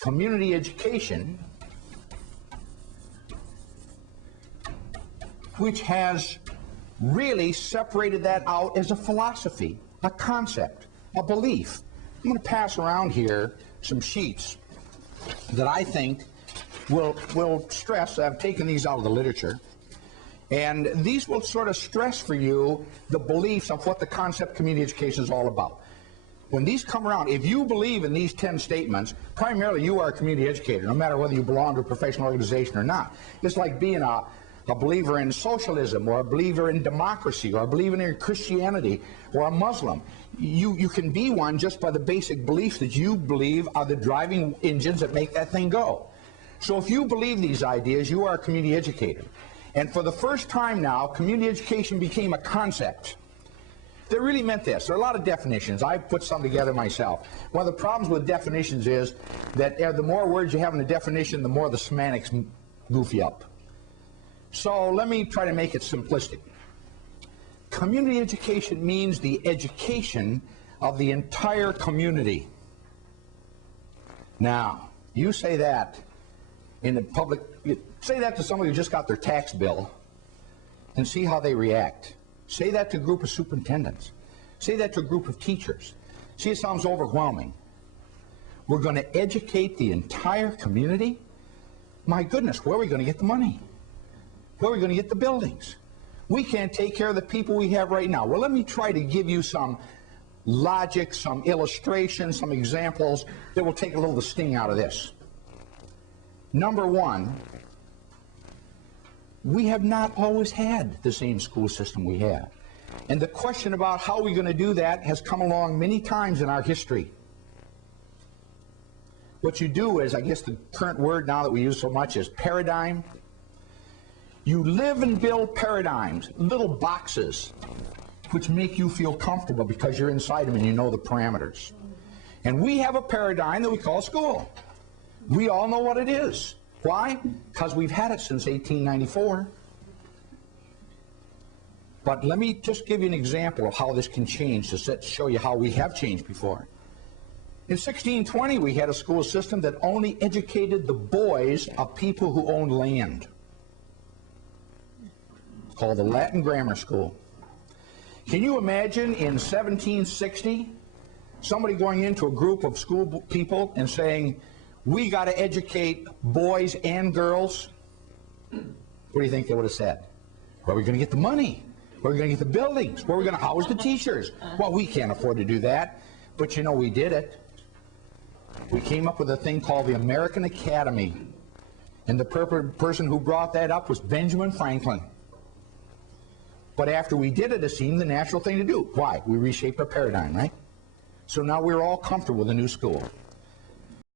community education, which has really separated that out as a philosophy, a concept, a belief. I'm going to pass around here some sheets that I think will stress. I've taken these out of the literature, and these will sort of stress for you the beliefs of what the concept community education is all about. When these come around, if you believe in these 10 statements, primarily you are a community educator, no matter whether you belong to a professional organization or not. It's like being a believer in socialism, or a believer in democracy, or a believer in Christianity, or a Muslim. You can be one just by the basic beliefs that you believe are the driving engines that make that thing go. So if you believe these ideas, you are a community educator. And for the first time now, community education became a concept that really meant this. There are a lot of definitions. I've put some together myself. One of the problems with definitions is that the more words you have in a definition, the more the semantics goof you up. So let me try to make it simplistic. Community education means the education of the entire community. Now, you say that in the public, say that to somebody who just got their tax bill and see how they react. Say that to a group of superintendents. Say that to a group of teachers. See, it sounds overwhelming. We're going to educate the entire community? My goodness, where are we going to get the money? Where are we going to get the buildings? We can't take care of the people we have right now. Well, let me try to give you some logic, some illustrations, some examples that will take a little of the sting out of this. Number one, we have not always had the same school system we have. And the question about how we're going to do that has come along many times in our history. What you do is, I guess the current word now that we use so much is paradigm. You live and build paradigms, little boxes, which make you feel comfortable because you're inside them and you know the parameters. And we have a paradigm that we call school. We all know what it is. Why? Because we've had it since 1894. But let me just give you an example of how this can change to show you how we have changed before. In 1620, we had a school system that only educated the boys of people who owned land. Called the Latin Grammar School. Can you imagine in 1760 somebody going into a group of school people and saying, we got to educate boys and girls? What do you think they would have said? Where are we going to get the money? Where are we going to get the buildings? Where are we going to house the teachers? Well, we can't afford to do that. But you know, we did it. We came up with a thing called the American Academy. And the person who brought that up was Benjamin Franklin. But after we did it, it seemed the natural thing to do. Why? We reshaped our paradigm, right? So now we're all comfortable with the new school.